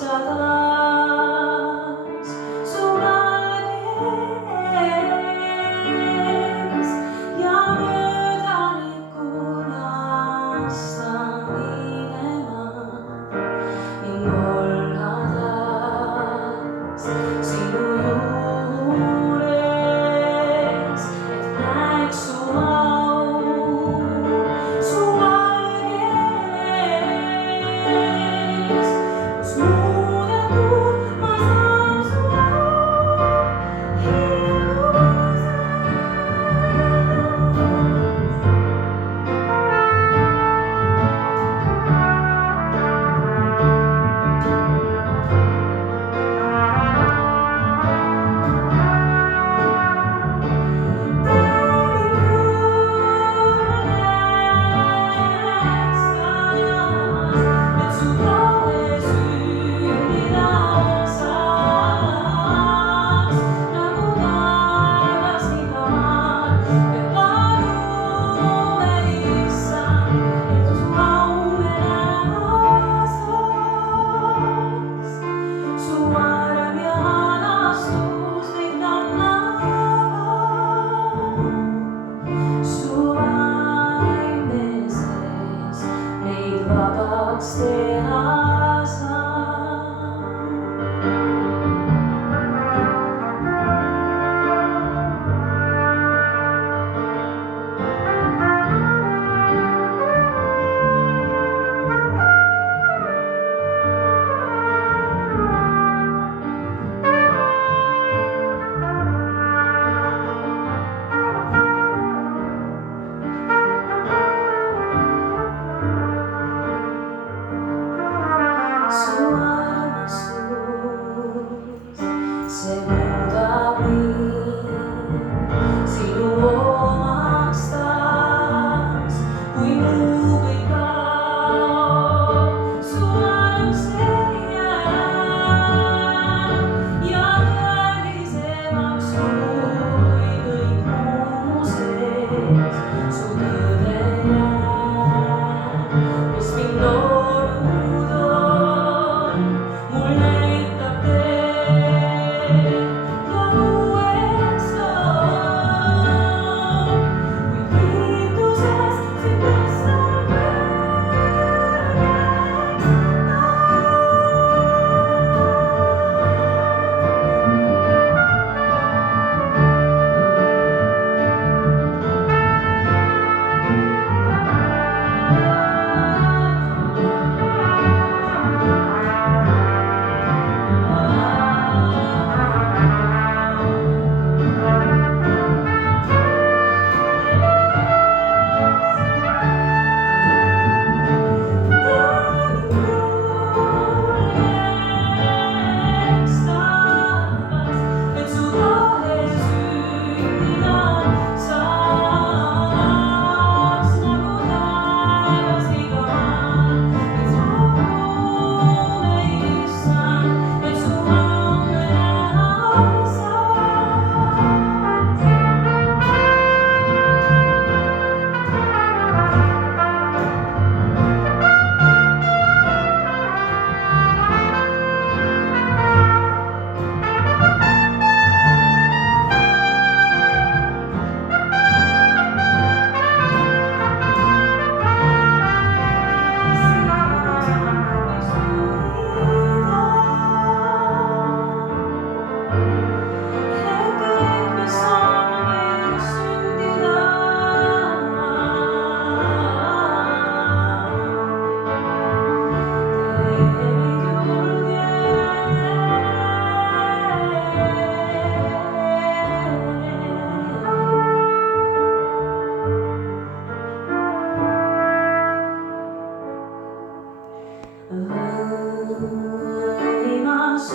tadas su valges ja mööda neid kuulastan minema ning olla taas sinu juures, et näeks su au, su valges, kus muudetud ma saan su ilusaks. Vabaks teha saan. Su armastus, see muudab mind sinu omaks taas, kui muu kõik kaob, su arm see jääb ja tõelisemaks kui kõik muu sees, su tõde jääb, mis mind loonud on, mul näitab teed ja uueks loob, kui kiituses sind tõstan võimas